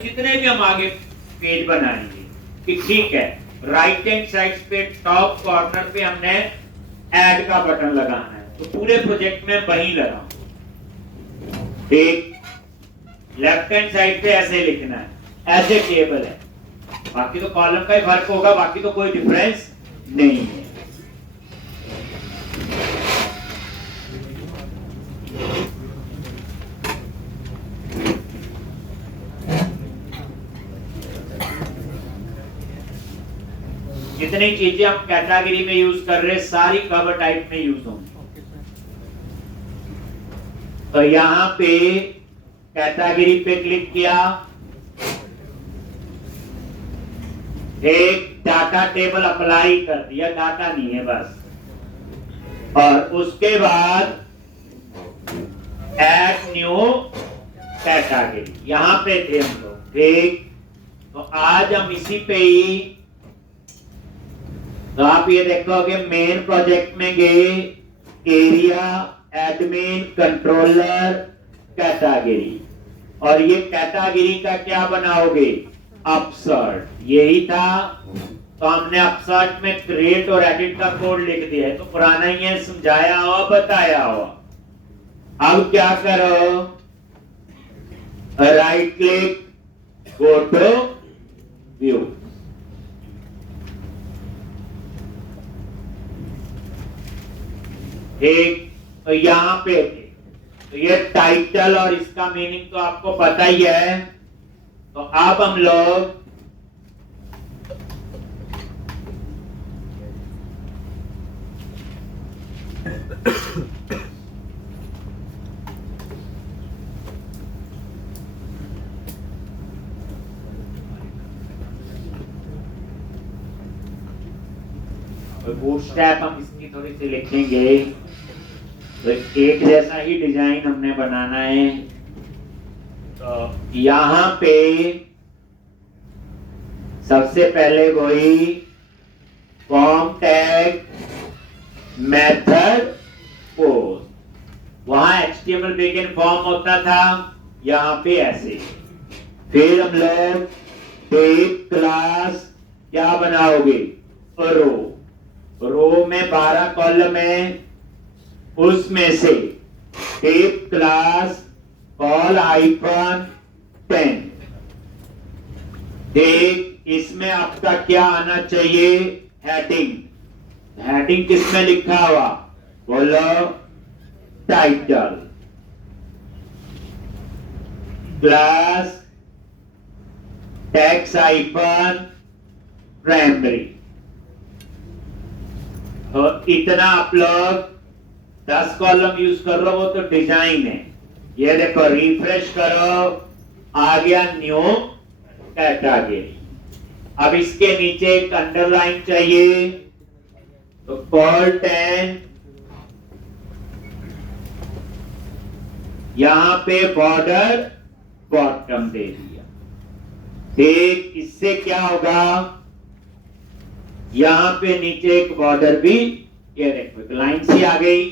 जितने भी हम आगे पेज बनाएंगे कि ठीक है, राइट हैंड साइड पे टॉप कॉर्नर पे हमने ऐड का बटन लगाना है, तो पूरे प्रोजेक्ट में वही लगाऊंगा। ठीक, लेफ्ट हैंड साइड पे ऐसे लिखना है, ऐसे टेबल है, बाकी तो कॉलम का ही फर्क होगा, बाकी तो कोई डिफरेंस नहीं है। जितनी चीजें हम कैटेगरी में यूज कर रहे हैं सारी कवर टाइप में यूज होंगी। तो यहां पे कैटेगरी पे क्लिक किया, एक डाटा टेबल अप्लाई कर दिया, डाटा नहीं है बस, और उसके बाद ऐड न्यू कैटेगरी यहां पे थे हम लोग। ठीक, तो आज हम इसी पे ही, तो आप ये देखोगे मेन प्रोजेक्ट में गए, एरिया, एडमिन, कंट्रोलर, कैटेगरी, और ये कैटेगरी का क्या बनाओगे, अपसर्ट, यही था। तो हमने अपसर्ट में क्रिएट और एडिट का कोड लिख दिया है, तो पुराना ही है, समझाया हुआ, बताया हुआ। अब क्या करो, right click, go to view, एक, तो यहां पे तो ये टाइटल और इसका मीनिंग तो आपको पता ही है। तो अब हम लोग बूटस्ट्रैप हम इसकी थोड़ी सी लिखेंगे, तो एक जैसा ही डिजाइन हमने बनाना है। तो यहां पे सबसे पहले वही फॉर्म टैग, मेथड, पोस्ट, वहां HTML बिगिन फॉर्म होता था, यहां पे ऐसे। फिर हम लोग टेप क्लास क्या बनाओगे, रो में 12 कॉलम है, उसमें से टेप क्लास कॉल आइकन 10। देख, इसमें आपका क्या आना चाहिए, हेडिंग। हेडिंग किसमें लिखा हुआ, बोलो, title, class, text icon, primary. और इतना आप लोग 10 कॉलम यूज कर रहे हो, वो तो डिजाइन है। ये देखो, रिफ्रेश करो, आ गया न्यू कैटेगरी। अब इसके नीचे एक अंडरलाइन चाहिए, तो कॉल 10, यहां पे बॉर्डर बॉटम दे दिया। ठीक, इससे क्या होगा, यहां पे नीचे एक बॉर्डर भी, ये देखो एक लाइन सी आ गई।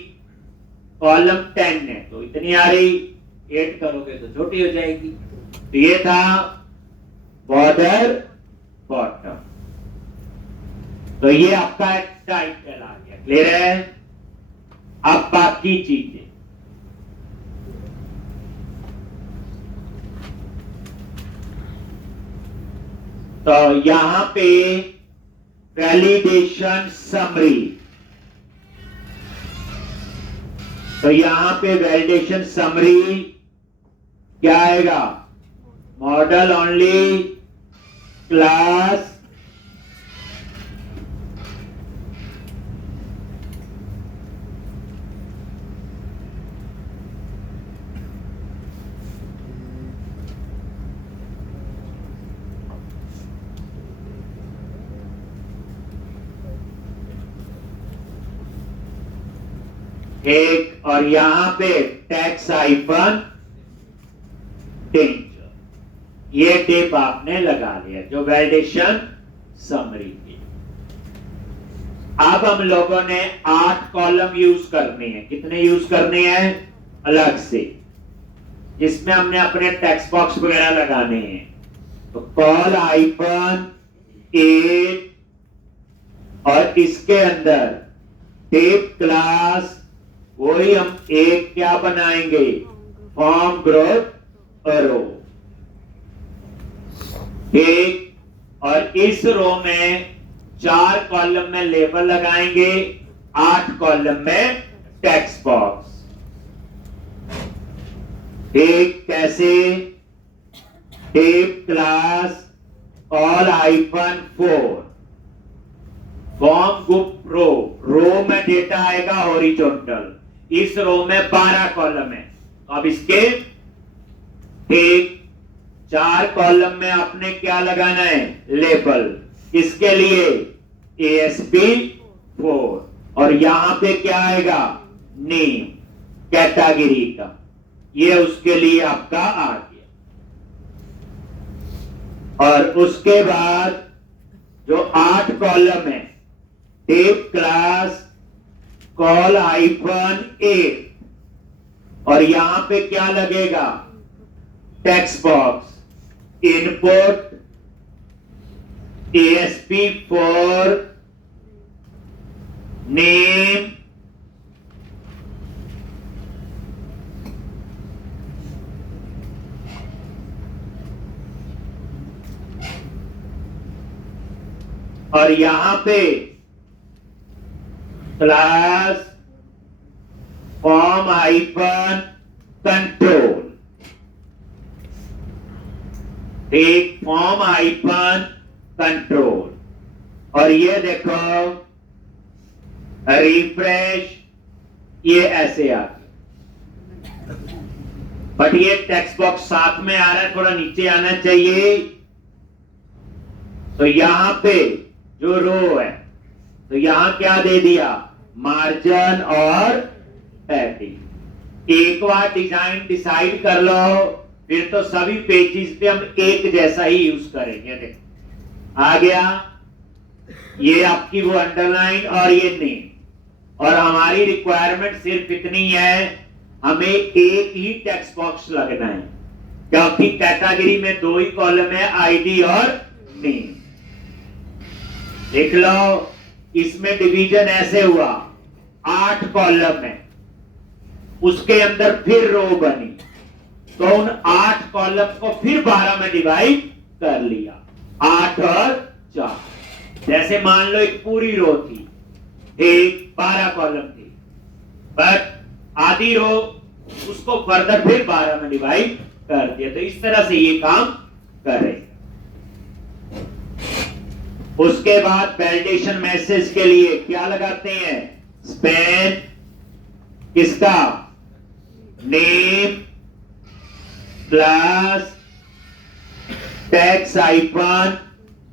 कॉलम 10 है तो इतनी आ रही, 8 करोगे तो छोटी हो जाएगी। तो ये था बॉर्डर बॉटम, तो ये आपका टाइटल आ गया। क्लियर है? अब बाकी चीजें, तो यहां पे वैलिडेशन समरी, तो यहां पे वैलिडेशन समरी क्या आएगा, मॉडल ओनली, क्लास, एक, और यहां पे टैक्स आइकन डेंजर, ये टेप आपने लगा लिया जो वैलिडेशन समरी की। अब हम लोगों ने 8 कॉलम यूज करने हैं। कितने यूज करने हैं, अलग से, जिसमें हमने अपने टेक्स्ट बॉक्स वगैरह लगाने हैं। तो कॉल आइकन 8 और इसके अंदर टेप क्लास वही हम एक क्या बनाएंगे, फॉर्म ग्रोथ रो। ठीक, और इस रो में 4 कॉलम में लेबल लगाएंगे, 8 कॉलम में टेक्स्ट बॉक्स। ठीक, कैसे? Tape class call icon 4 form group row में डेटा आएगा हॉरिजॉन्टल, इस रो में 12 कॉलम है। अब इसके ठीक 4 कॉलम में आपने क्या लगाना है, लेबल। इसके लिए ASP4 और यहां पे क्या आएगा, नेम कैटेगरी का, ये उसके लिए आपका आ गया। और उसके बाद जो 8 कॉलम है, टेप क्लास कॉल आइकन 8 और यहां पे क्या लगेगा, text box, input ASP4 name और यहां पे क्लास फॉर्म आइकन कंट्रोल। एक फॉर्म आइकन कंट्रोल और ये देखो रिफ्रेश, ये ऐसे आ गया। बट ये टेक्स्ट बॉक्स साथ में आ रहा है, थोड़ा नीचे आना चाहिए। तो यहां पे जो रो है, तो यहां क्या दे दिया, मार्जिन और पैडिंग। एक बार डिजाइन डिसाइड कर लो, फिर तो सभी पेजेस पे हम एक जैसा ही यूज करेंगे। देखो आ गया, ये आपकी वो अंडरलाइन और ये नेम। और हमारी रिक्वायरमेंट सिर्फ इतनी है, हमें एक ही टेक्स्ट बॉक्स लगना है, क्योंकि कैटेगरी में 2 ही कॉलम है, आईडी और नेम। देख लो, इसमें डिवीजन ऐसे हुआ, 8 कॉलम है, उसके अंदर फिर रो बनी, तो उन 8 कॉलम को फिर 12 में डिवाइड कर लिया, 8 और 4। जैसे मान लो एक पूरी रो थी, एक 12 कॉलम थी, बट आधी रो उसको फर्दर फिर 12 में डिवाइड कर दिया। तो इस तरह से ये काम कर रहे। उसके बाद वैलिडेशन मैसेज के लिए क्या लगाते हैं, स्पैन किसका, name class text icon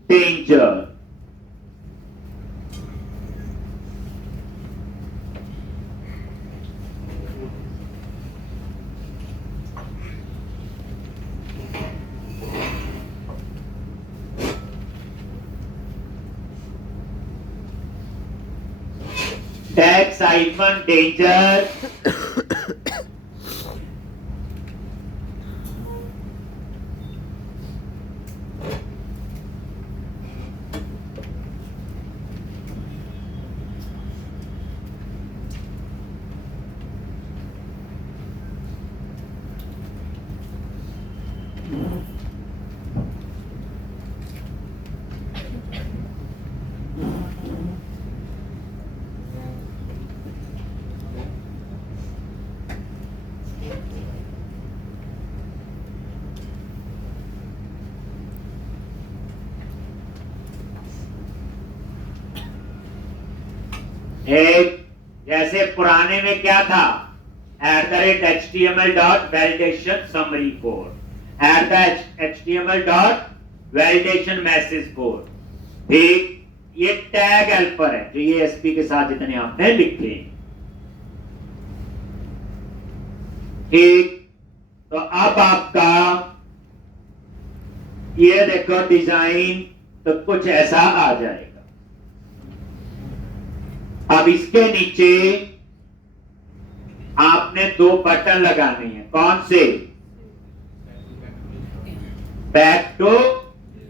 danger. Text hyphen danger एक, जैसे पुराने में क्या था, @HTML.validation summary code, @HTML.validation message code। ठीक, ये टैग हेल्पर है जो ये एसपी के साथ जितने आपने लिखे। ठीक, तो अब आपका ये देखो डिजाइन तो कुछ ऐसा आ जाएगा। अब इसके नीचे आपने 2 बटन लगाने हैं, कौन से, बैक टू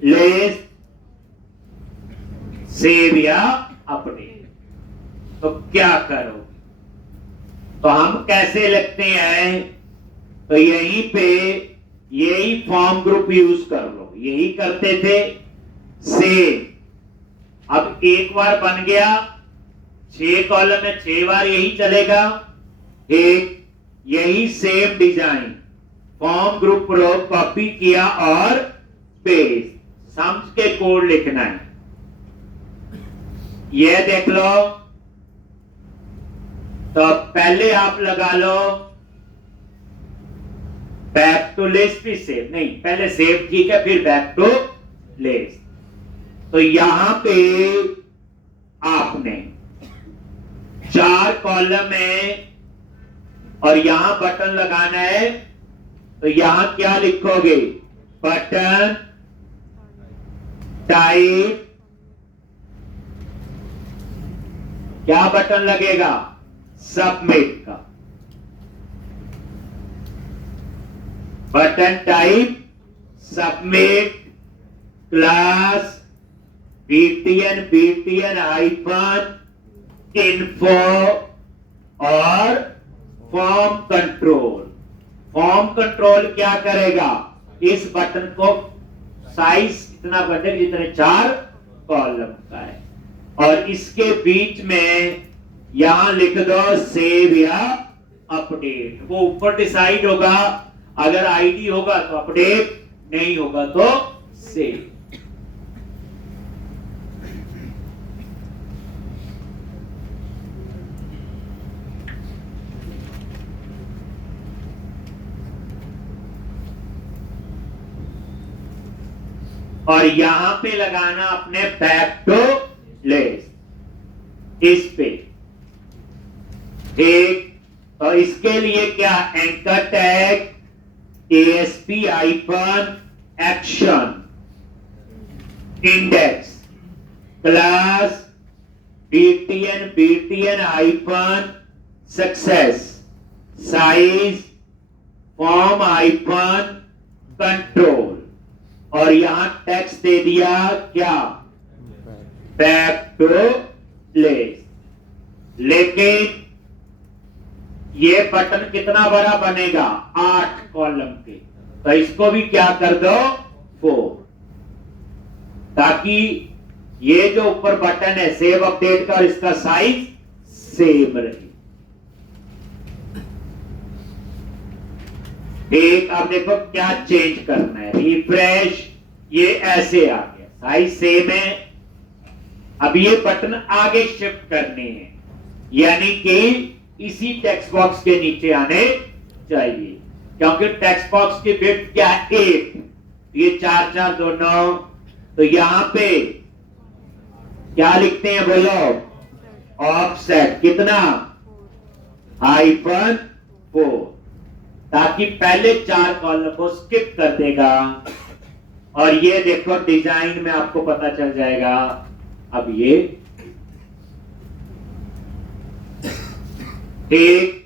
लिस्ट, सेव या अपडेट। तो क्या करो, तो हम कैसे लिखते हैं, तो यहीं पे यही फॉर्म ग्रुप यूज कर लो, यही करते थे। सेव, अब एक बार बन गया, 6 कॉलम में 6 बार यही चलेगा। एक यही सेम डिजाइन फॉर्म ग्रुप रो कॉपी किया और पेस्ट, सम्स के कोड लिखना है। ये देख लो, तो पहले आप लगा लो बैक टू लिस्ट, फिर सेव, नहीं पहले सेव ठीक है, फिर बैक टू लिस्ट। तो यहां पे आपने 4 कॉलम है और यहां बटन लगाना है, तो यहां क्या लिखोगे, बटन टाइप, क्या बटन लगेगा, सबमिट का button type, submit, class BTN hyphen info और फॉर्म कंट्रोल। फॉर्म कंट्रोल क्या करेगा, इस बटन को साइज इतना बढ़ेगा जितने 4 कॉलम का है, और इसके बीच में यहां लिख दो सेव या अपडेट। वो ऊपर डिसाइड होगा, अगर आईडी होगा तो अपडेट, नहीं होगा तो सेव। और यहां पे लगाना अपने बैक टू लिस्ट, इस पे ठीक। तो इसके लिए क्या, anchor tag ASP icon action index class BTN icon success size form icon control, और यहां टेक्स्ट दे दिया क्या, बैक टू लिस्ट। लेकिन ये बटन कितना बड़ा बनेगा, 8 कॉलम के, तो इसको भी क्या कर दो 4, ताकि ये जो ऊपर बटन है सेव अपडेट का, इसका साइज सेम रहे। एक अब देखो क्या चेंज करना है, रिफ्रेश, ये ऐसे आ गया, साइज सेम है। अब ये बटन आगे शिफ्ट करने हैं, यानी कि इसी टेक्स्ट बॉक्स के नीचे आने चाहिए, क्योंकि टेक्स्ट बॉक्स की विड्थ क्या है 8, ये 4 दोनों। तो यहां पे क्या लिखते हैं बोलो, ऑफसेट कितना, -4, ताकि पहले 4 कॉलम को स्किप कर देगा। और ये देखो डिजाइन में आपको पता चल जाएगा। अब ये ठीक,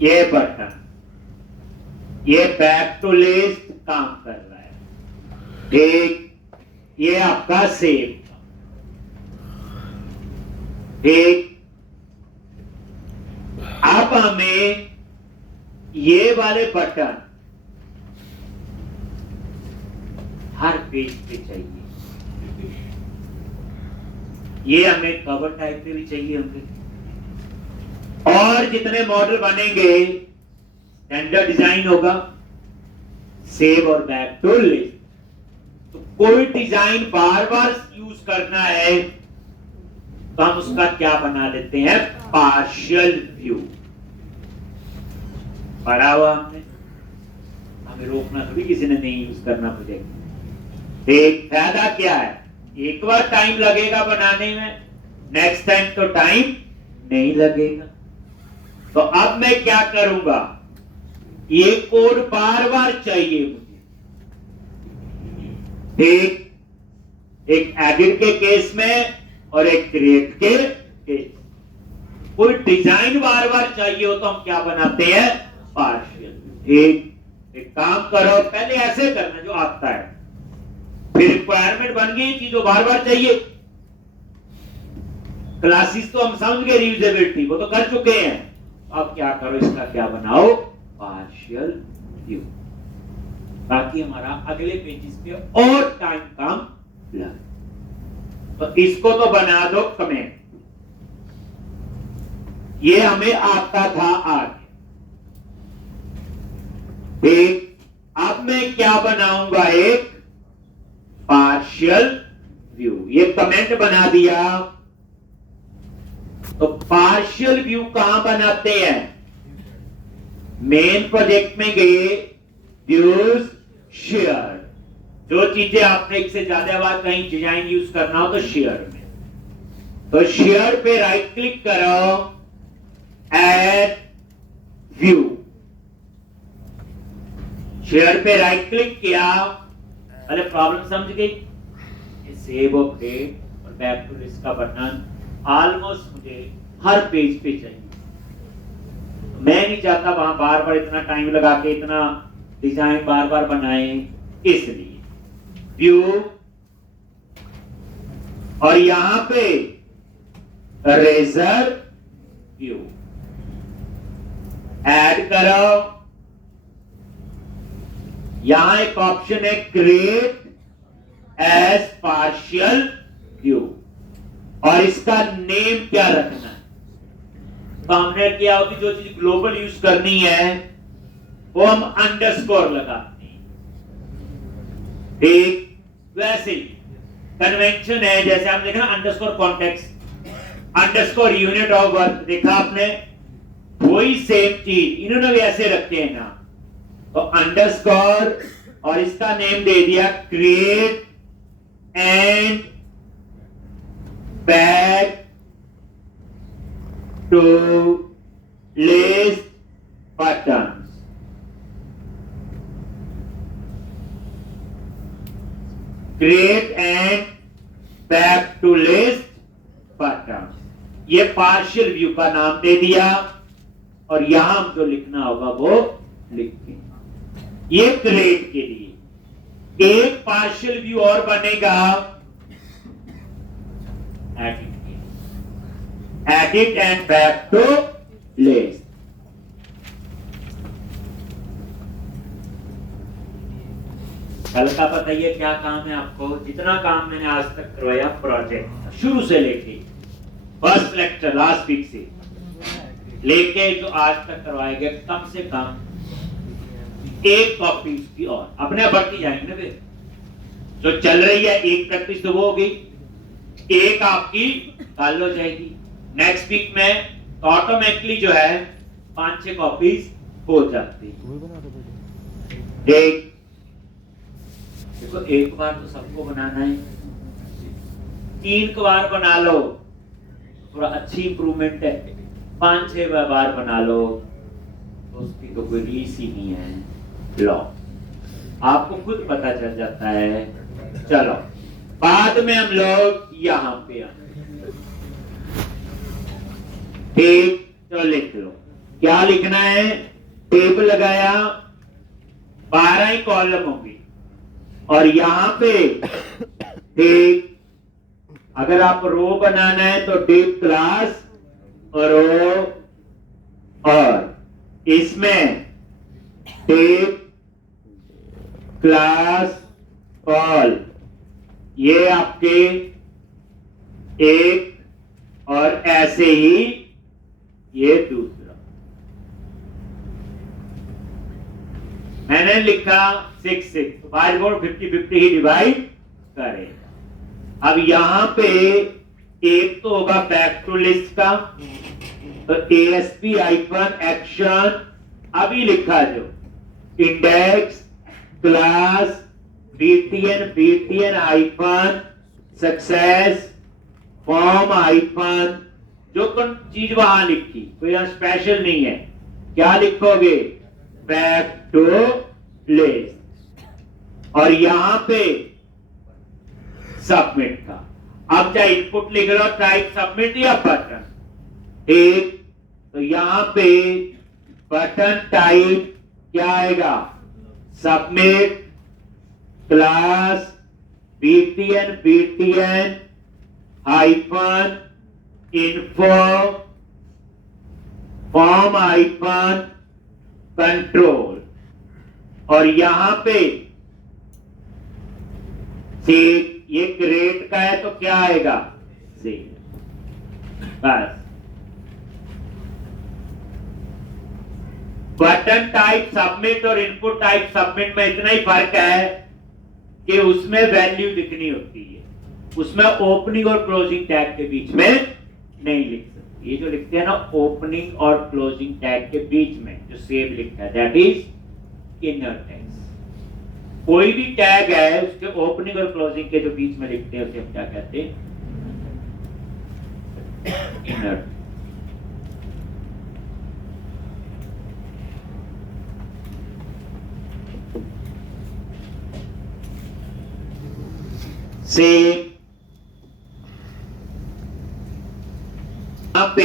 ये बटन, ये बैक टू लिस्ट काम कर रहा है ठीक, ये आपका सेव ठीक। अब हमें ये वाले बटन हर पेज पे चाहिए, ये हमें कवर टाइप पे भी चाहिए होंगे, और जितने मॉडल बनेंगे स्टैंडर्ड डिजाइन होगा, सेव और बैक टू लिस्ट। तो कोई डिजाइन बार बार यूज करना है तो हम उसका क्या बना देते हैं, पार्शियल व्यू। पढ़ा हुआ हमने, हमें रोकना थोड़ी किसी ने नहीं यूज करना मुझे। एक फायदा क्या है, एक बार टाइम लगेगा बनाने में, नेक्स्ट टाइम तो टाइम नहीं लगेगा। तो अब मैं क्या करूंगा, ये कोड बार बार चाहिए मुझे, एक एडिट के केस में और एक क्रिएट के केस। कोई डिजाइन बार बार चाहिए हो तो हम क्या बनाते हैं, पार्शियल। एक काम करो, पहले ऐसे करना जो आता है, फिर रिक्वायरमेंट बन गई चीजों बार बार चाहिए। क्लासेस तो हम समझ गए, रियूजेबिलिटी वो तो कर चुके हैं। अब क्या करो, इसका क्या बनाओ, पार्शियल व्यू, ताकि हमारा अगले पेजेस पे और टाइम कम लगे। तो इसको तो बना दो कमेंट, ये हमें आता था आज। ठीक, अब मैं क्या बनाऊंगा, एक पार्शियल व्यू। ये कमेंट बना दिया। तो पार्शियल व्यू कहां बनाते हैं, मेन प्रोजेक्ट में गए, व्यूज, शेयर। जो चीजें आपने एक से ज्यादा बार कहीं डिजाइन यूज करना हो तो शेयर में, तो शेयर पे राइट क्लिक करो, ऐड व्यू। शेयर पे राइट क्लिक किया, पहले प्रॉब्लम समझ गई, सेव अपडेट और बैक टू लिस्ट का बटन ऑलमोस्ट मुझे हर पेज पे चाहिए। मैं नहीं चाहता वहां बार बार इतना टाइम लगा के इतना डिजाइन बार बार बनाए, इसलिए व्यू और यहां पे रेजर व्यू ऐड करो। यहां एक ऑप्शन है क्रिएट एज पार्शियल व्यू, और इसका नेम क्या रखना है। तो हमने किया होगी, जो चीज ग्लोबल यूज करनी है वो हम अंडरस्कोर लगाते हैं। ठीक वैसे ही कन्वेंशन है, जैसे हम देखा ना underscore context, underscore unit of work, देखा आपने, वही सेम चीज इन्होंने भी ऐसे रखे हैं ना। तो अंडरस्कोर और इसका नेम दे दिया create and back to list buttons. Create and back to list button, ये पार्शियल व्यू का नाम दे दिया, और यहां जो लिखना होगा वो लिखें। ये क्रिएट के लिए एक पार्शियल व्यू और बनेगा, edit and back to list. कल का बताइए क्या काम है आपको, जितना काम मैंने आज तक करवाया प्रोजेक्ट शुरू से लेके फर्स्ट लेक्चर लास्ट वीक से लेके जो आज तक करवाए गए, कम से कम एक कॉपी की और अपने आप बढ़ती जाएंगे ना। फिर जो चल रही है एक प्रैक्टिस तो वो हो गई, एक आपकी कल हो जाएगी। नेक्स्ट वीक में ऑटोमेटिकली जो है 5-6 कॉपीज हो जाती। देखो एक बार तो सबको बनाना है, 3 बार बना लो थोड़ा अच्छी इंप्रूवमेंट है, 5-6 बार बना लो तो उसकी तो कोई रीस ही नहीं है। लो आपको खुद पता चल जाता है। चलो बाद में हम लोग यहां पे ठीक, तो लिख लो क्या लिखना है। टेबल लगाया, 12 ही कॉलम होंगे, और यहां पे ठीक, अगर आप रो बनाना है तो डिव क्लास रो, और इसमें डिव क्लास कॉल, ये आपके एक, और ऐसे ही ये दूसरा। मैंने लिखा 6-6, 50-50 ही डिवाइड करेगा। अब यहां पे एक तो होगा बैक टू लिस्ट का, तो ASP आइकन एक्शन अभी लिखा जो index class BTN icon success form icon जो चीज वहां लिखी, कोई यहाँ स्पेशल नहीं है, क्या लिखोगे? Back to list. और यहां पे सबमिट का, अब चाहे इनपुट लिख लो, टाइप सबमिट या बटन, ठीक। तो यहां पे बटन टाइप क्या आएगा? Submit class btn hyphen info form hyphen control, और यहां पे सेव, ये क्रिएट का है तो क्या आएगा? सेव। बस बटन टाइप सबमिट और इनपुट टाइप सबमिट में इतना ही फर्क है कि उसमें वैल्यू दिखनी होती है, उसमें ओपनिंग और क्लोजिंग टैग के बीच में नहीं लिख सकते। ये जो लिखते हैं ना ओपनिंग और क्लोजिंग टैग के बीच में जो सेव लिखता है, दैट इज इनर टैग। कोई भी टैग है उसके ओपनिंग और क्लोजिंग के जो बीच में लिखते हैं उसे हम क्या कहते हैं? इनर। सेव, यहां पे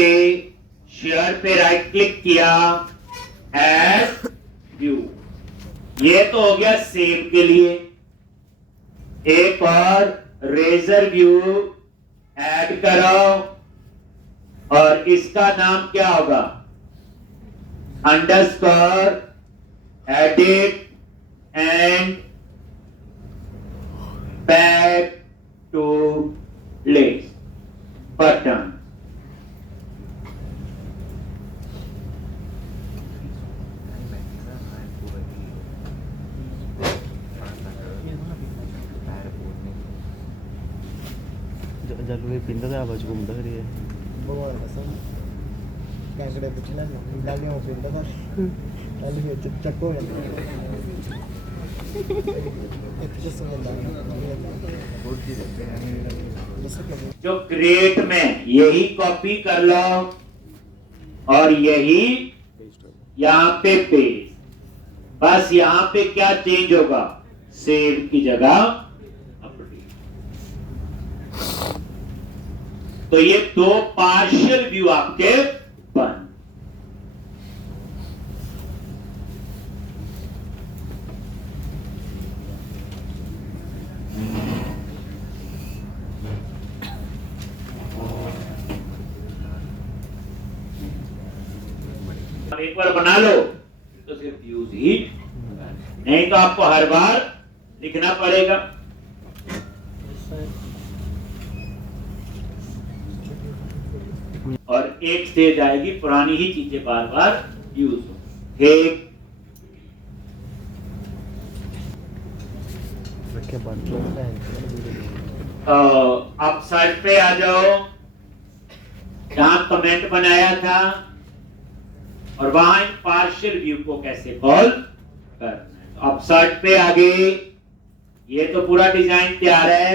शेयर पे राइट क्लिक किया, ऐड व्यू, ये तो हो गया सेव के लिए। एक और रेजर व्यू ऐड करो और इसका नाम क्या होगा? Underscore edit and back to list button. जरूरी पिंड का आवाज घूमता रही है भगवान कसम कैंगड़े पिछला डाली में पिंड था डाली में चक्को में इतने सुंदर जो क्रिएट में यही कॉपी कर लो और यही यहां पे पेस्ट, बस यहां पे क्या चेंज होगा? सेव की जगह अपडेट। तो ये दो पार्शियल व्यू आपके बन। एक बार बना लो तो सिर्फ यूज ही, नहीं तो आपको हर बार लिखना पड़ेगा। और एक स्टेज आएगी पुरानी ही चीजें बार बार यूज हो। ठीक, अब साइड पे आ जाओ जहां कमेंट बनाया था और वहां इन पार्शियल व्यू को कैसे कॉल करना है। तो अब साइड पे आगे ये तो पूरा डिजाइन तैयार है,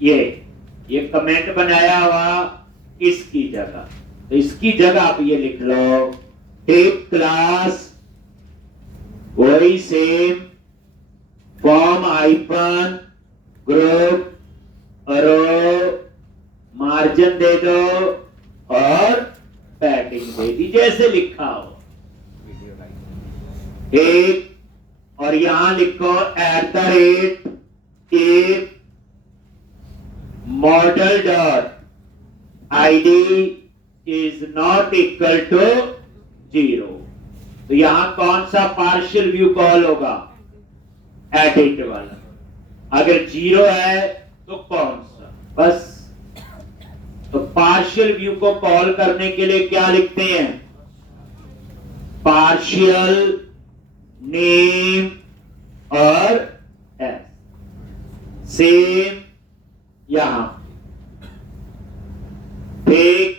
ये कमेंट बनाया हुआ इसकी जगह, तो इसकी जगह आप ये लिख लो टिप क्लास वही same form icon group row margin they दो और पैडिंग दे दी जैसे लिखा हो। एक और यहां लिखो @ model dot ID is not equal to 0। तो यहां कौन सा पार्शियल व्यू कॉल होगा? एडिट वाला। अगर 0 है तो कौन सा? बस। तो पार्शियल व्यू को कॉल करने के लिए क्या लिखते हैं? पार्शियल नेम और एस सेम यहां। ठीक,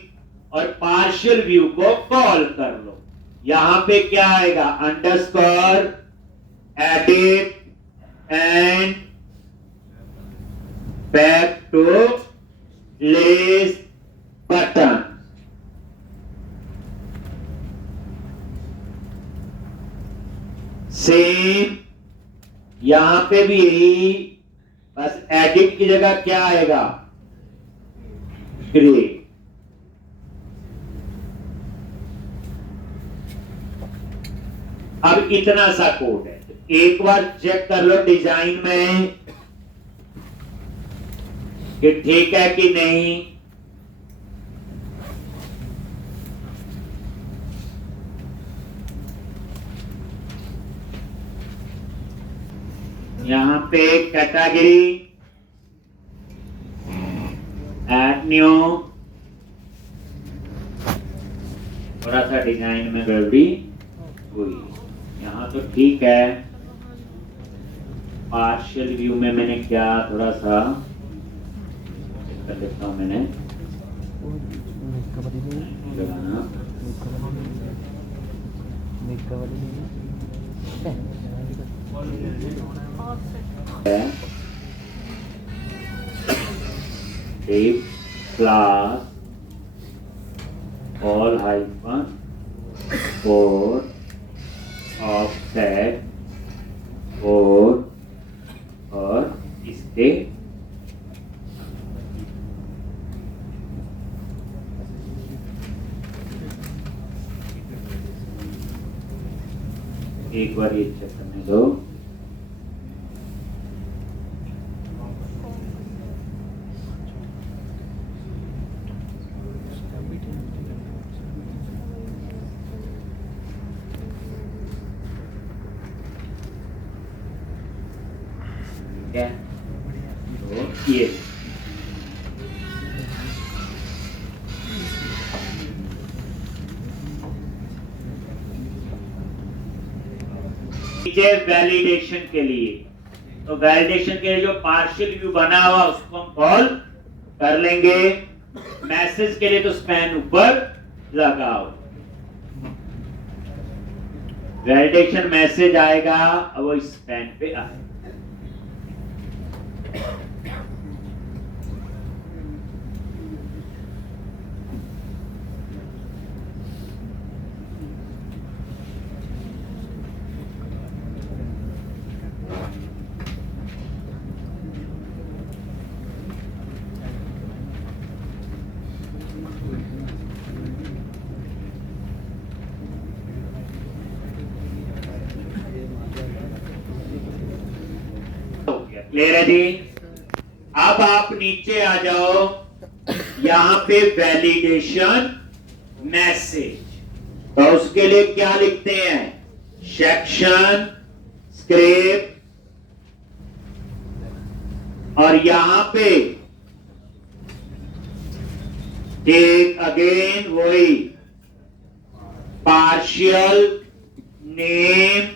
और पार्शियल व्यू को कॉल कर लो। यहां पे क्या आएगा? Underscore edit and back to list button. Same यहां पे भी यही, बस एडिट की जगह क्या आएगा, ग्रे। अब इतना सा कोड है, तो एक बार चेक कर लो डिजाइन में कि ठीक है कि नहीं। यहां पे कैटेगरी, ऐड न्यू, थोड़ा सा डिजाइन में गड़बड़ी हुई, यहाँ तो ठीक है। पार्शियल व्यू में मैंने क्या थोड़ा सा चेक कर लेता हूँ, मैंने लगाना tape class all hyphen 4 offset 4 और इसके एक बार ये चेक करने दो। क्या तो ये वैलिडेशन के लिए, तो वैलिडेशन के लिए जो पार्शियल व्यू बना हुआ उसको हम कॉल कर लेंगे। मैसेज के लिए तो स्पैन ऊपर लगाओ, वैलिडेशन मैसेज आएगा और वो स्पैन पे आएगा। क्लियर है जी। अब आप नीचे आ जाओ, यहां पे वैलिडेशन मैसेज, तो उसके लिए क्या लिखते हैं, सेक्शन स्क्रिप्ट, और यहां पे टेक अगेन वही पार्शियल नेम,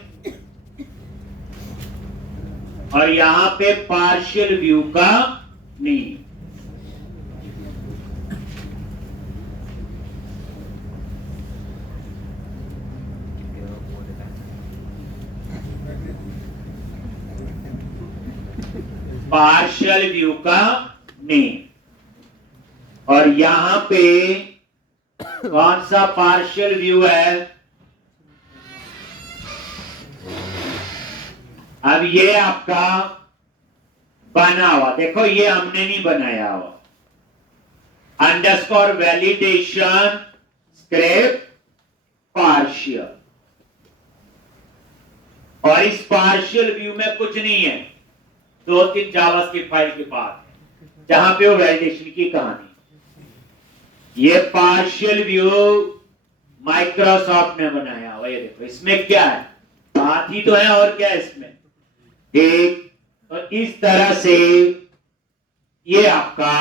और यहां पे पार्शियल व्यू का नेम। पार्शियल व्यू का नेम, और यहां पे कौन सा पार्शियल व्यू है, अब ये आपका बना हुआ, देखो ये हमने नहीं बनाया हुआ, अंडरस्कोर वैलिडेशन स्क्रिप्ट पार्शियल, और इस पार्शियल व्यू में कुछ नहीं है, 2-3 जावास्क्रिप्ट फाइल के पास जहां पे वो वैलिडेशन की कहानी। ये पार्शियल व्यू माइक्रोसॉफ्ट ने बनाया हुआ, ये देखो इसमें क्या है, बात ही तो है, और क्या है इसमें, ठीक। तो इस तरह से ये आपका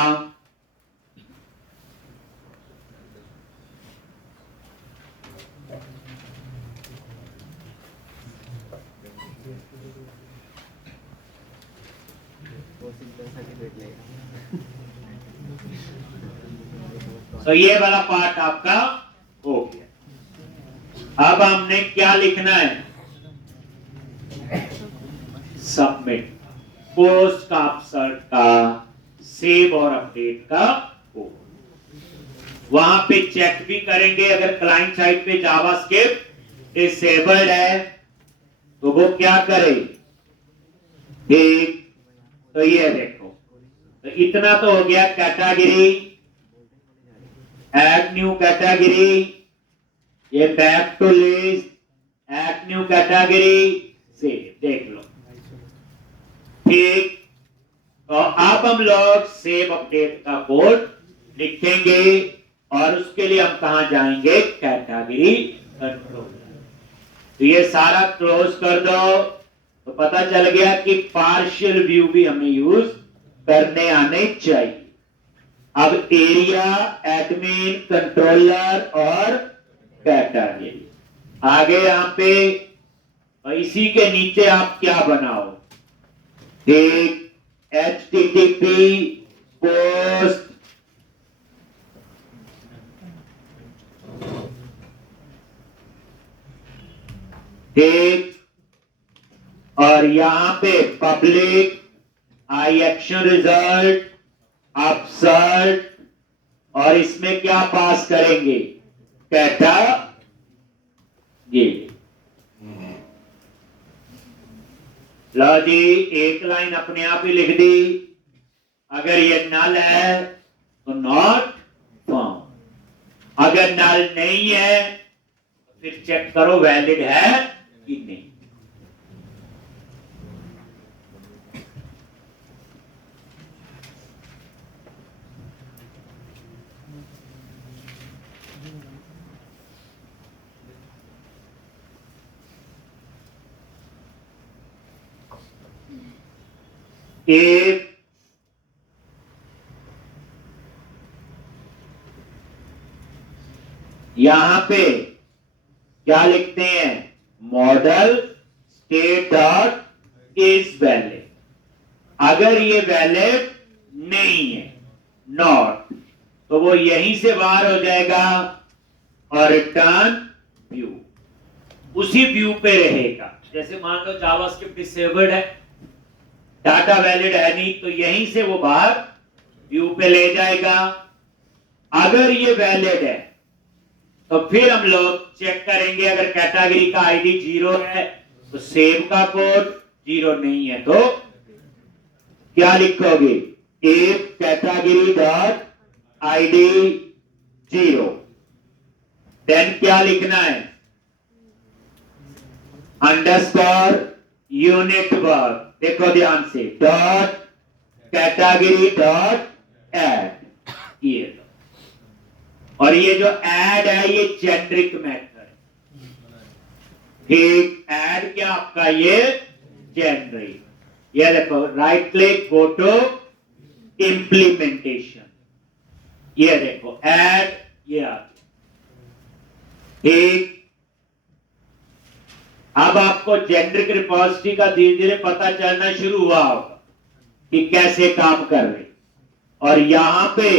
तो ये वाला पार्ट आपका हो गया। अब हमने क्या लिखना है, सबमिट, पोस्ट का अपसर्ट का सेव और अपडेट का कोड। वहां पे चेक भी करेंगे। अगर क्लाइंट साइड पे जावास्क्रिप्ट डिसेबल्ड है तो वो क्या करे, ठीक। तो ये देखो, तो इतना तो हो गया कैटेगरी, ऐड न्यू कैटेगरी, ये back to list, add new category से देख लो, ठीक। तो अब हम लोग सेव अपडेट का कोड लिखेंगे और उसके लिए हम कहां जाएंगे, कैटेगरी कंट्रोल। तो ये सारा क्लोज कर दो। तो पता चल गया कि पार्शियल व्यू भी हमें यूज करने आने चाहिए। अब एरिया, एडमिन, कंट्रोलर और कैटेगरी आगे यहां पे। और इसी के नीचे आप क्या बनाओ, एक HTTP पोस्ट, ठीक। और यहां पे पब्लिक आई एक्शन रिजल्ट अपसर्ट, और इसमें क्या पास करेंगे, कैटेगरी। लो जी, एक लाइन अपने आप ही लिख दी। अगर ये नल है तो नॉट फाउंड, अगर नल नहीं है तो फिर चेक करो वैलिड है कि नहीं। if यहां पे क्या लिखते हैं, model state dot is valid. अगर ये वैलिड नहीं है, नॉट, तो वो यहीं से बाहर हो जाएगा और रिटर्न व्यू, उसी व्यू पे रहेगा। जैसे मान लो जावास्क्रिप्ट डिसेबल्ड है, डाटा वैलिड है नहीं, तो यहीं से वो बाहर व्यू पे ले जाएगा। अगर ये वैलिड है तो फिर हम लोग चेक करेंगे, अगर कैटेगरी का आईडी 0 है तो सेव का कोड, 0 नहीं है तो क्या लिखोगे, if category dot ID 0, then क्या लिखना है, अंडरस्कोर यूनिट वर्क, देखो ध्यान से, डॉट कैटेगरी डॉट ऐड, ये लो। और ये जो ऐड है ये जेनरिक मेथड है, ठीक। ऐड क्या आपका, ये जेनरिक। ये देखो, right click, go to implementation, ये देखो ऐड, ये आ गया, ठीक। अब आपको जेनरिक रिपोजिटरी का धीरे धीरे पता चलना शुरू हुआ होगा कि कैसे काम कर रहे। और यहां पे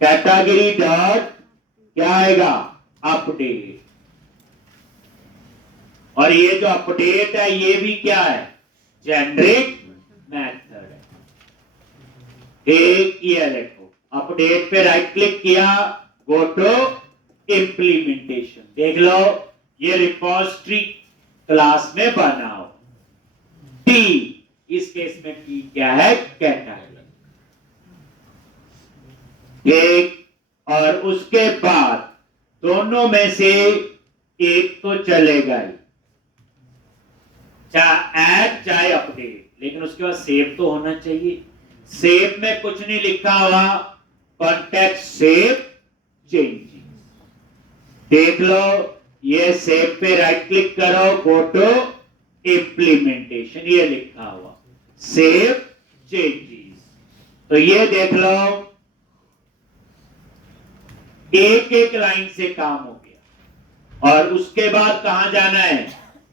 कैटेगरी डॉट क्या आएगा, अपडेट। और ये जो अपडेट है ये भी क्या है, जेनरिक मेथड है, ठीक। ये देखो, अपडेट पे राइट क्लिक किया, गो टू इंप्लीमेंटेशन, देख लो ये रिपोजिटरी क्लास में बनाओ। टी, इस केस में टी क्या है, कैटेगरी, ठीक। और उसके बाद दोनों में से एक तो चलेगा ही, चाहे ऐड चाहे अपडेट, लेकिन उसके बाद सेव तो होना चाहिए। सेव में कुछ नहीं लिखा हुआ, कॉन्टेक्स्ट सेव चेंजेस, देख लो, ये सेव पे राइट क्लिक करो, गो टू इंप्लीमेंटेशन, ये लिखा हुआ सेव चेंजेस। तो ये देख लो, एक एक लाइन से काम हो गया। और उसके बाद कहां जाना है,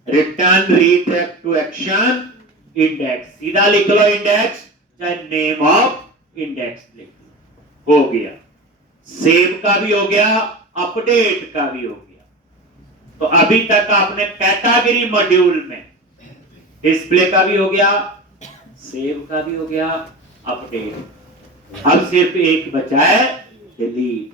return redirect to action index, सीधा लिख लो इंडेक्स, चाहे नेम ऑफ इंडेक्स लिख लो, हो गया। सेव का भी हो गया, अपडेट का भी हो गया। तो अभी तक आपने कैटेगरी मॉड्यूल में डिस्प्ले का भी हो गया, सेव का भी हो गया, अपडेट। अब सिर्फ एक बचा है डिलीट।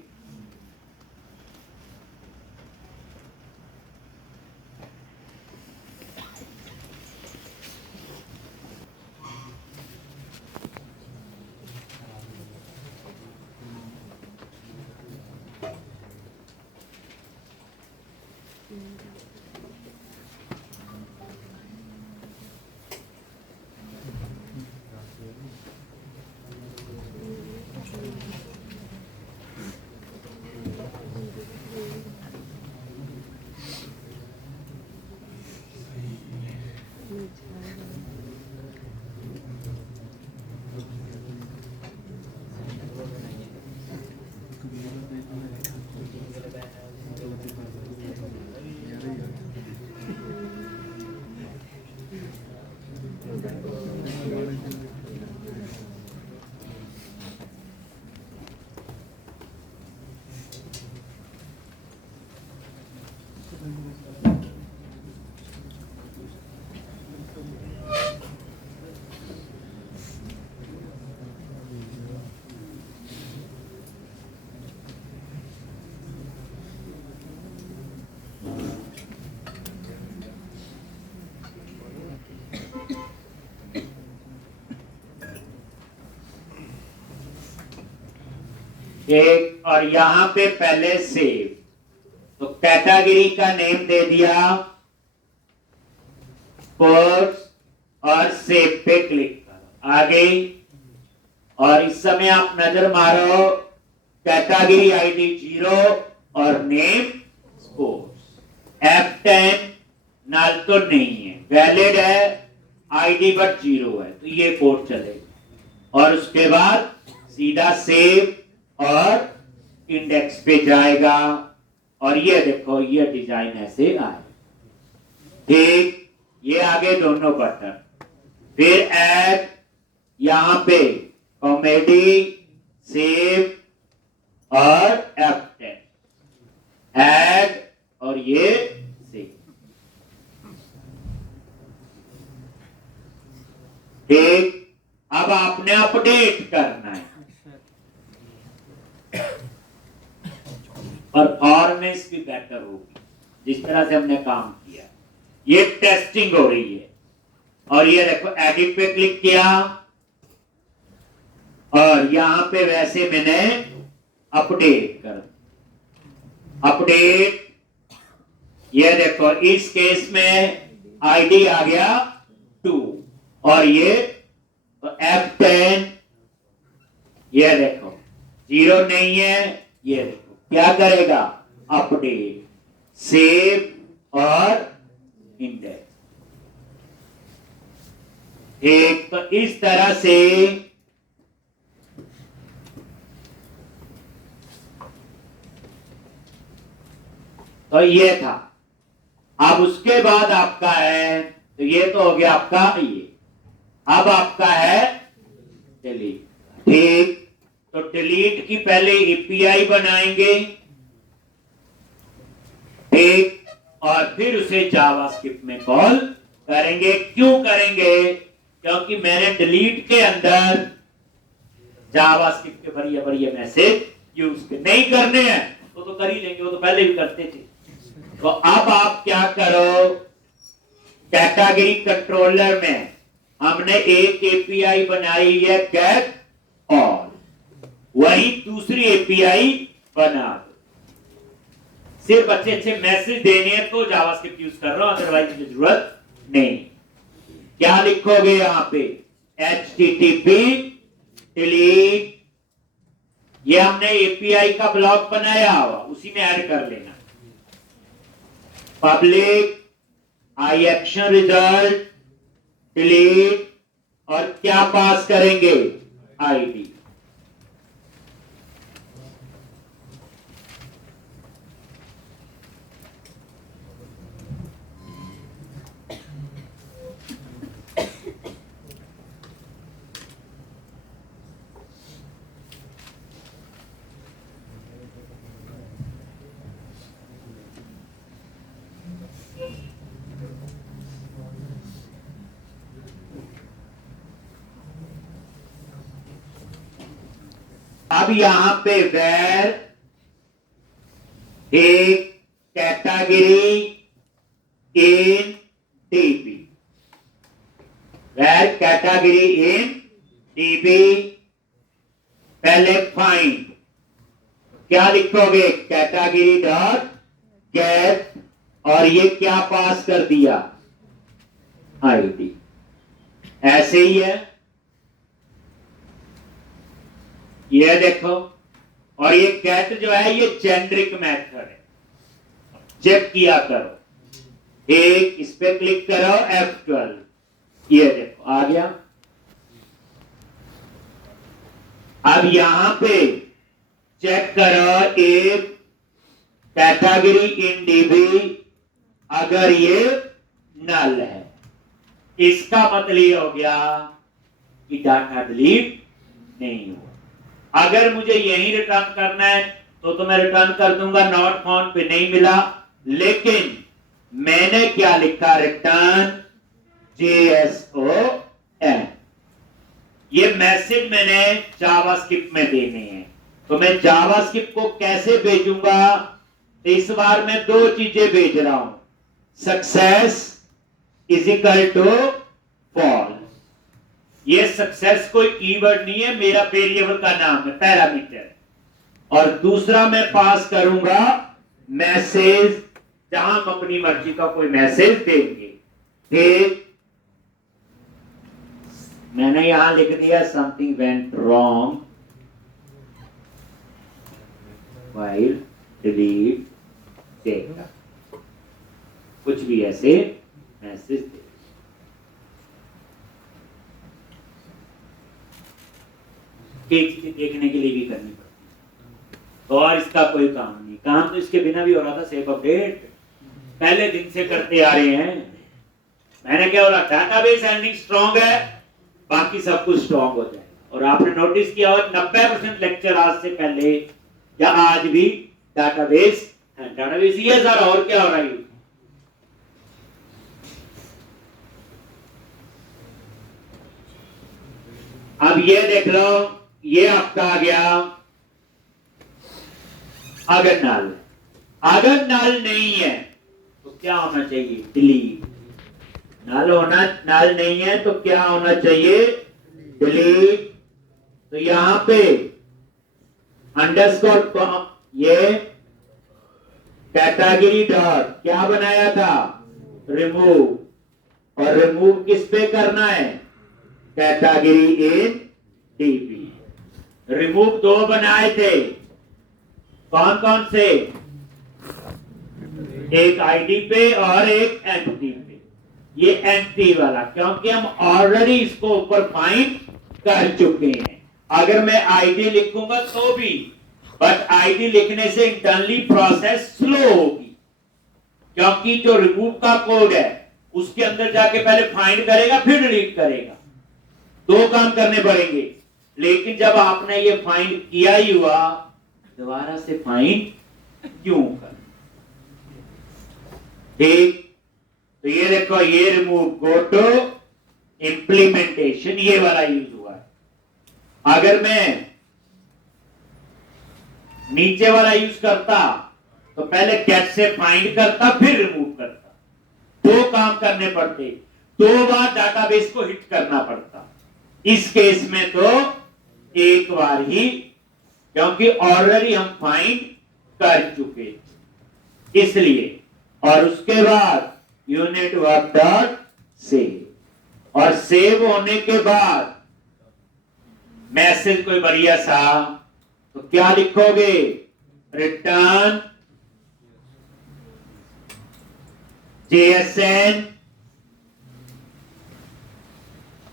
एक, और यहां पे पहले सेव, तो कैटेगरी का नेम दे दिया कोर्स और सेव पे क्लिक करो। आगे, और इस समय आप नजर मारो कैटेगरी आईडी 0 और नेम स्पोर्ट्स। F10 नल तो नहीं है, वैलिड है, आईडी बट 0 है, तो ये कोड चलेगा। और उसके बाद सीधा सेव और इंडेक्स पे जाएगा, और ये देखो ये डिजाइन ऐसे आए। ठीक, ये आगे दोनों बटन। फिर ऐड, यहां पे कॉमेडी, सेव और F10 ऐड, और ये सेव। ठीक, अब आपने अपडेट करना है, परफॉर्मेंस भी बेटर होगी जिस तरह से हमने काम किया। ये टेस्टिंग हो रही है, और ये देखो एडिट पे क्लिक किया, और यहां पे वैसे मैंने अपडेट कर, अपडेट, ये देखो इस केस में आईडी आ गया 2, और ये F10, ये देखो 0 नहीं है, ये देखो क्या करेगा, अपडेट, सेव और इंडेक्स। एक, तो इस तरह से तो ये था। अब उसके बाद आपका है, तो ये तो हो गया आपका ये, अब आपका है डिलीट। ठीक, तो डिलीट की पहले एपीआई बनाएंगे, ठीक, और फिर उसे जावास्क्रिप्ट में कॉल करेंगे। क्यों करेंगे? क्योंकि मैंने डिलीट के अंदर जावास्क्रिप्ट के बढ़िया बढ़िया मैसेज यूज नहीं करने हैं, तो कर ही लेंगे, वो तो पहले भी करते थे। तो अब आप क्या करो, कैटेगरी कंट्रोलर में हमने एक एपीआई बनाई है गेट ऑल, वही दूसरी एपीआई बना दो। सिर्फ अच्छे अच्छे मैसेज देने हैं तो जावास्क्रिप्ट यूज कर रहा हूं, अदरवाइज की जरूरत नहीं। क्या लिखोगे यहां पे, HTTP डिलीट, ये हमने एपीआई का ब्लॉक बनाया हुआ, उसी में ऐड कर लेना। पब्लिक आई एक्शन रिजल्ट डिलीट, और क्या पास करेंगे, आईडी। अब अब यहां पे वेर एक category in TB, where category in TB, पहले फाइंड क्या लिखोगे, कैटेगरी डॉट गेट, और ये क्या पास कर दिया, आईडी। ऐसे ही है, ये देखो, और ये गेट जो है ये जेनरिक मेथड है, चेक किया करो। एक इस पे क्लिक करो, F12, ये देखो आ गया। अब यहां पे चेक करो, एक कैटेगरी इन डीबी, अगर ये नल है, इसका मतलब ये हो गया कि डाटा डिलीट नहीं हुआ। अगर मुझे यही रिटर्न करना है तो मैं रिटर्न कर दूंगा नॉट फाउंड पे नहीं मिला, लेकिन मैंने क्या लिखा, रिटर्न JSON। ये मैसेज मैंने जावास्क्रिप्ट में देने हैं, तो मैं जावास्क्रिप्ट को कैसे भेजूंगा, इस बार मैं दो चीजें भेज रहा हूं, success is equal to false. ये सक्सेस कोई कीवर्ड नहीं है, मेरा वेरिएबल का नाम है, पैरामीटर। और दूसरा मैं पास करूंगा मैसेज, जहां हम अपनी मर्जी का कोई मैसेज देंगे। ठीक, मैंने यहां लिख दिया something went wrong while delete data, कुछ भी ऐसे मैसेज दे। एक चीज देखने के लिए भी करनी पड़ती, और इसका कोई काम नहीं, काम तो इसके बिना भी हो रहा था। सेव अपडेट पहले दिन से करते आ रहे हैं। मैंने क्या बोला, डाटाबेस हैंडलिंग स्ट्रांग है, बाकी सब कुछ स्ट्रांग हो जाए। और आपने नोटिस किया हो 90% लेक्चर आज से पहले या आज भी डाटाबेस है, डाटाबेस ये सारा, और क्या हो रहा है। अब ये देख लो, ये आपका आ गया अगर नल। अगर नल नहीं है तो क्या होना चाहिए, डिलीट। नल नहीं है तो क्या होना चाहिए, डिलीट। तो यहां पे अंडरस्कोर, ये कैटेगरी डॉट क्या बनाया था, रिमूव, और रिमूव किस पे करना है, कैटेगरी इन टीबी। रिमूव दो बनाए थे, कौन कौन से, एक आईडी पे और एक एंटिटी पे। ये एंटिटी वाला, क्योंकि हम ऑलरेडी इसको ऊपर फाइंड कर चुके हैं। अगर मैं आईडी लिखूंगा तो भी, बट आईडी लिखने से इंटरनली प्रोसेस स्लो होगी, क्योंकि जो रिमूव का कोड है उसके अंदर जाके पहले फाइंड करेगा फिर डिलीट करेगा, दो काम करने पड़ेंगे। लेकिन जब आपने ये फाइंड किया ही हुआ, दोबारा से फाइंड क्यों कर। ठीक, तो ये देखो, ये रिमूव गो टू इंप्लीमेंटेशन, ये वाला यूज हुआ है। अगर मैं नीचे वाला यूज करता तो पहले गेट से फाइंड करता फिर रिमूव करता, दो काम करने पड़ते, दो बार डाटाबेस को हिट करना पड़ता। इस केस में तो एक बार ही, क्योंकि ऑलरेडी हम फाइंड कर चुके, इसलिए। और उसके बाद यूनिट वर्क डॉट सेव, और सेव होने के बाद मैसेज कोई बढ़िया सा, तो क्या लिखोगे, return JSN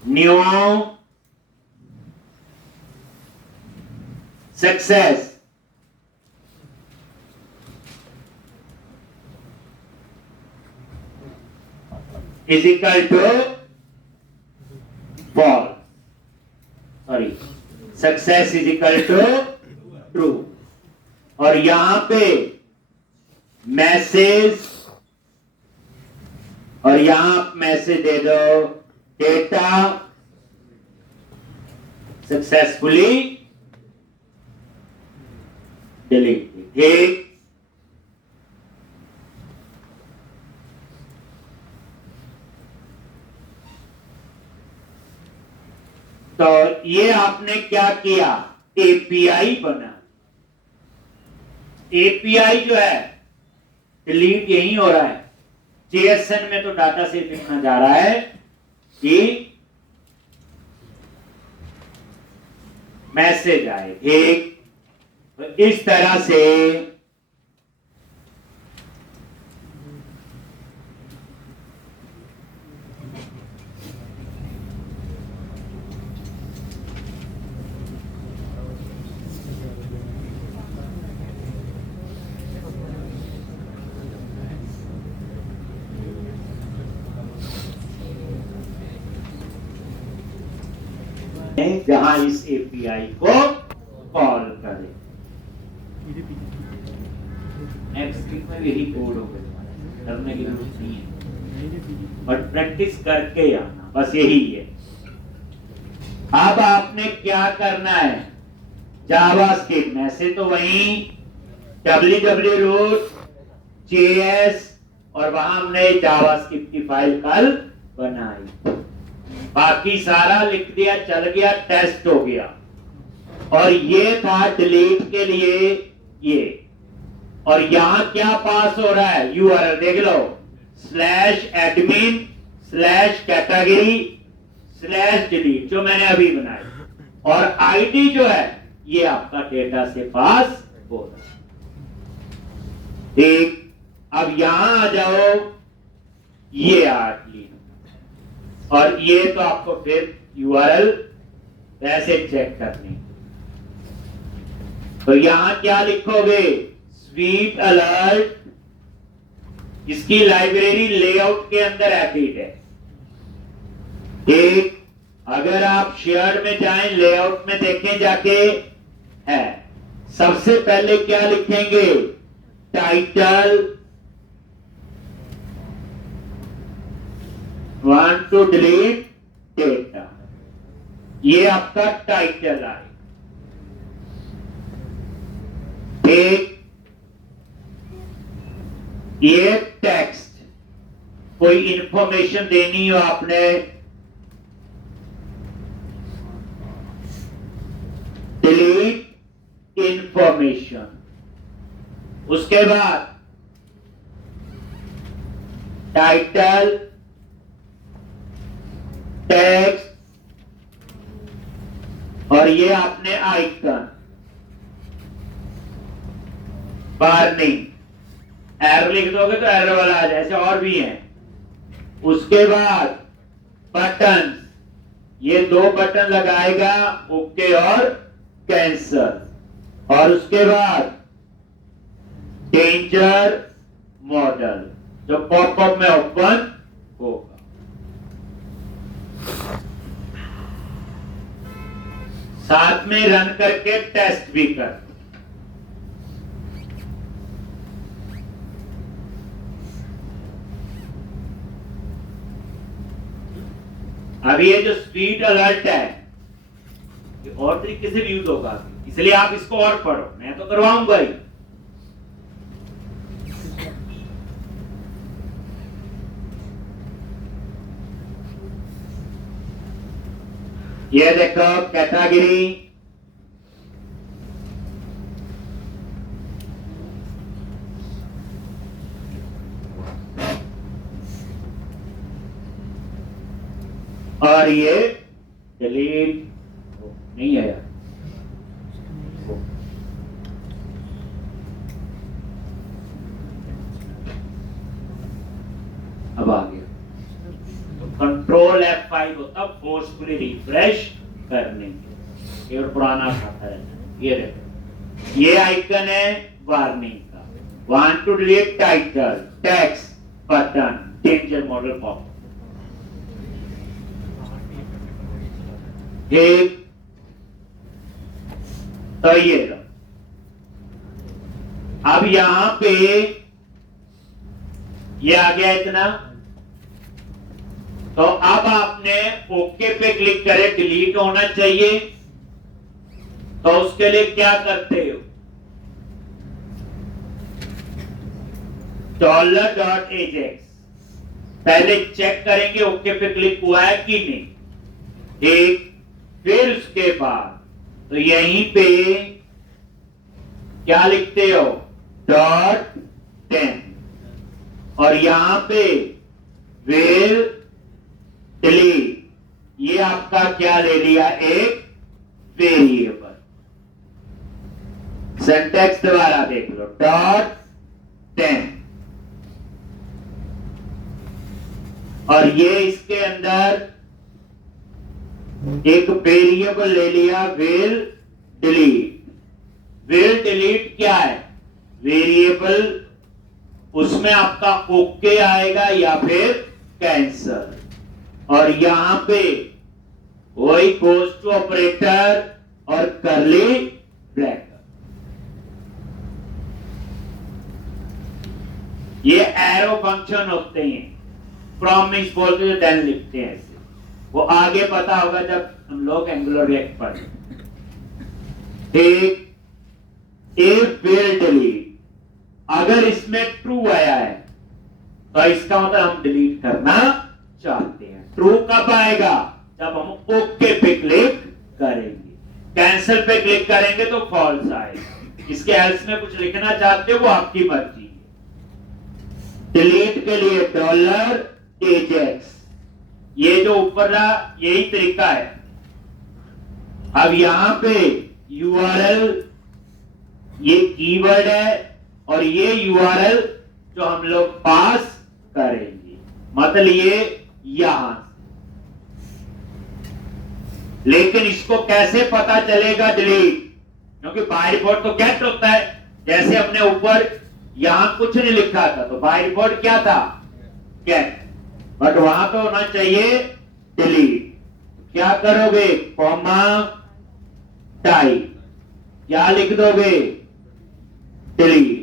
new success. Is equal to false, sorry, success is equal to true. और यहां पे मैसेज, और यहां मैसेज दे दो, डेटा सक्सेसफुली डिलीट ठीक। तो ये आपने क्या किया, एपीआई बना। एपीआई जो है डिलीट यही हो रहा है, जेएसएन में तो डाटा से लिखना जा रहा है कि मैसेज आए ठीक। तो इस तरह से जहां इस एपीआई को कॉल करें। नेक्स्ट वीक में यही कोड होगा, करने की जरूरत नहीं है, बट प्रैक्टिस करके आना, बस यही है। अब आपने क्या करना है, जावास्क्रिप्ट में से तो वही www रूट JS और वहां हमने जावास्क्रिप्ट की फाइल कल बनाई, बाकी सारा लिख दिया, चल गया, टेस्ट हो गया। और ये था डिलीट के लिए ये, और यहां क्या पास हो रहा है, यूआरएल देख लो, /admin/category/delete जो मैंने अभी बनाई, और आईडी जो है ये आपका डेटा से पास हो रहा है ठीक। अब यहां आ जाओ, ये आर्टली, और ये तो आपको फिर यूआरएल वैसे चेक करनी। तो यहां क्या लिखोगे, स्वीट अलर्ट, इसकी लाइब्रेरी लेआउट के अंदर एडिट है ठीक। अगर आप शेयर में जाएं, लेआउट में देखें जाके है, सबसे पहले क्या लिखेंगे, title, want to delete data, ये आपका टाइटल है ठीक। ये टेक्स्ट, कोई इंफॉर्मेशन देनी हो आपने, डिलीट इंफॉर्मेशन, उसके बाद टाइटल, टेक्स्ट, और ये आपने आइकन, वार्निंग, एरर लिख दोगे तो एरर वाला आ जाए, ऐसे और भी हैं। उसके बाद बटन, ये 2 बटन लगाएगा, ओके और कैंसल, और उसके बाद डेंजर मॉडल जो पॉपअप में ओपन होगा। साथ में रन करके टेस्ट भी कर। अब ये जो स्पीड अलर्ट है ये और तरीके से भी यूज होगा, इसलिए आप इसको और पढ़ो, मैं तो करवाऊंगा ही। ये देखो कैटेगरी, और ये डिलीट नहीं है यार, अब आ गया। कंट्रोल F5 होता फोर्सफुली रिफ्रेश करने के, ये पुराना खाता रहता है। ये देखो, ये आइकन है वार्निंग का, want to delete title, text, button, danger modal pop ठीक। तो ये लो, अब यहां पे ये आ गया इतना। तो अब आपने ओके पे क्लिक करें, डिलीट होना चाहिए। तो उसके लिए क्या करते हो, $.ajax पहले चेक करेंगे ओके पे क्लिक हुआ है कि नहीं, एक, फिर उसके बाद तो यहीं पे क्या लिखते हो .10 और यहां पे will delete, ये आपका क्या ले लिया, एक वेरिएबल। सिंटैक्स दोबारा देख लो, .10 और ये इसके अंदर एक वेरिएबल ले लिया will delete। will delete क्या है, वेरिएबल, उसमें आपका ओके आएगा या फिर कैंसल, और यहां पे वही गोज टू ऑपरेटर और करली ब्रैकेट। ये एरो फंक्शन होते हैं, प्रॉमिस बोल के जो देन लिखते हैं ऐसे, वो आगे पता होगा जब हम लोग एंगुलर रिएक्ट पढ़ें। एक इफ विल डिलीट, अगर इसमें ट्रू आया है तो इसका मतलब हम डिलीट करना चाहते हैं। ट्रू कब आएगा, जब हम ओके पे क्लिक करेंगे, कैंसिल पे क्लिक करेंगे तो फॉल्स आएगा। इसके एल्स में कुछ लिखना चाहते हो वो आपकी मर्जी है। डिलीट के लिए $ajax, ये जो ऊपर रहा यही तरीका है। अब यहां पे URL ये कीवर्ड है और ये URL जो हम लोग पास करेंगे, मतलब ये यहां से। लेकिन इसको कैसे पता चलेगा डिलीट, क्योंकि बाय डिफॉल्ट तो गेट होता है। जैसे हमने ऊपर यहां कुछ नहीं लिखा था तो बाय डिफॉल्ट क्या था, गेट, बट वहां तो होना चाहिए डिलीट। क्या करोगे, कॉमा टाइप, क्या लिख दोगे, डिलीट।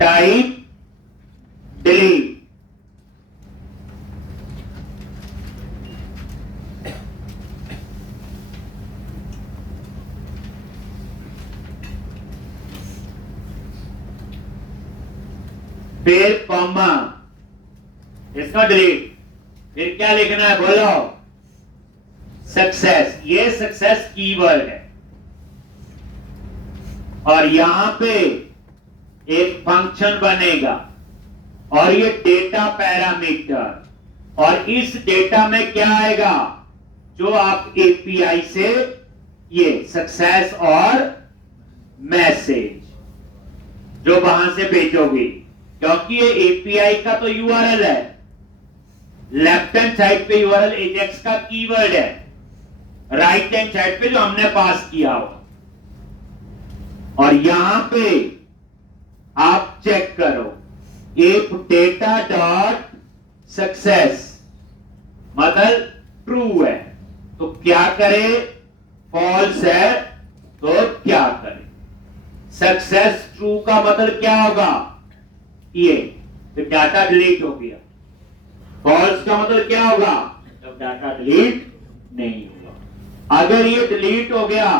Type delete. फिर कॉमा, इसका डिलीट, फिर क्या लिखना है बोलो, सक्सेस। ये सक्सेस कीवर्ड है और यहां पे एक फंक्शन बनेगा और ये डेटा पैरामीटर, और इस डेटा में क्या आएगा, जो आप एपीआई से ये सक्सेस और मैसेज जो वहां से भेजोगे, क्योंकि ये एपीआई का तो यूआरएल है, लेफ्ट हैंड साइड पे यूआरएल एजेक्स का कीवर्ड है, राइट हैंड साइड पे जो हमने पास किया हो। और यहां पे आप चेक करो, इफ डेटा डॉट सक्सेस मतलब ट्रू है तो क्या करे, फॉल्स है तो क्या करे। सक्सेस ट्रू का मतलब क्या होगा, ये तो डाटा डिलीट हो गया। फॉल्स का मतलब क्या होगा, जब डाटा डिलीट नहीं हुआ। अगर ये डिलीट हो गया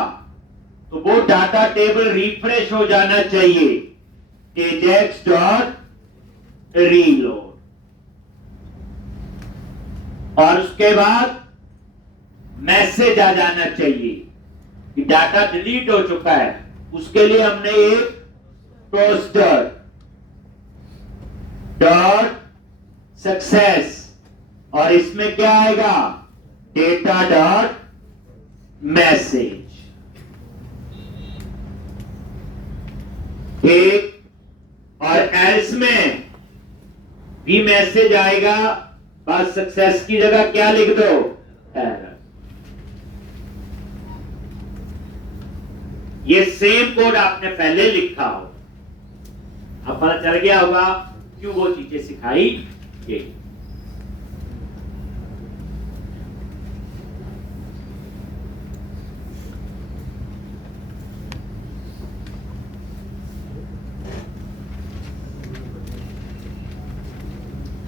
तो वो डाटा टेबल रिफ्रेश हो जाना चाहिए, ajax डॉट रीलोड, और उसके बाद मैसेज आ जाना चाहिए कि डाटा डिलीट हो चुका है। उसके लिए हमने एक टोस्टर डॉट सक्सेस और इसमें क्या आएगा, डेटा डॉट मैसेज। ठीक, और एल्स में भी मैसेज आएगा, बस सक्सेस की जगह क्या लिख दो, एरर। ये सेम कोड आपने पहले लिखा हो, अब पता चल गया होगा क्यों वो चीजें सिखाई गई।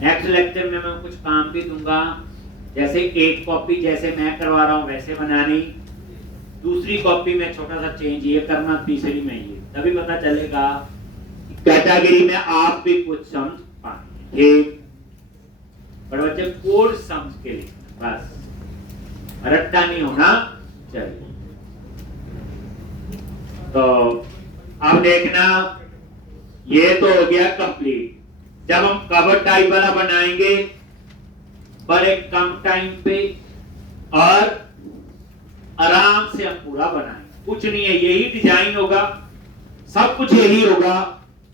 नेक्स्ट लेक्चर में मैं कुछ काम भी दूंगा, जैसे एक कॉपी जैसे मैं करवा रहा हूं वैसे बनानी, दूसरी कॉपी में छोटा सा चेंज ये करना, तीसरी में ये, तभी पता चलेगा कैटेगरी में आप भी कुछ समझ पाएंगे। ठीक, बड़े बच्चे कोड समझ के लिए बस, रट्टा नहीं होना चाहिए। तो अब देखना, ये तो हो गया कंप्लीट। जब हम कवर टाइप वाला बनाएंगे बड़े कम टाइम पे और आराम से हम पूरा बनाएंगे, कुछ नहीं है, यही डिजाइन होगा, सब कुछ यही होगा,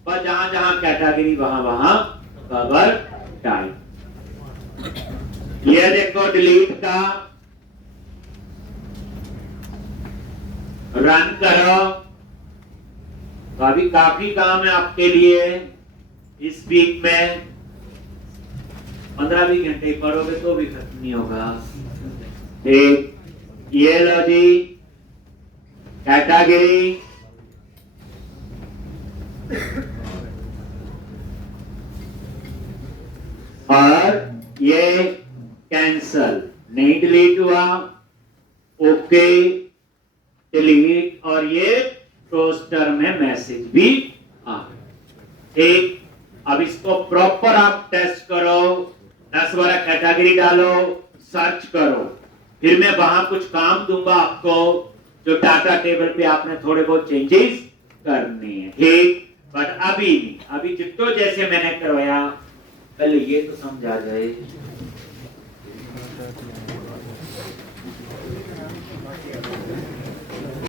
पर जहां जहां कैटेगरी वहां वहां कवर टाइप। ये देखो डिलीट का, रन करो। तो अभी काफी काम है आपके लिए इस वीक में, 15-20 घंटे पढ़ोगे तो भी खत्म नहीं होगा। ठीक, ये लो जी कैटेगरी, और ये कैंसल, नहीं डिलीट हुआ, ओके डिलीट, और ये टोस्टर में मैसेज भी आ गया। ठीक, अब इसको प्रॉपर आप टेस्ट करो, 10-12 कैटेगरी डालो, सर्च करो, फिर मैं वहां कुछ काम दूंगा आपको जो डाटा टेबल पे आपने थोड़े बहुत चेंजेस करने हैं। ठीक, बट अभी नहीं, अभी जितो जैसे मैंने करवाया पहले ये तो समझा जाए।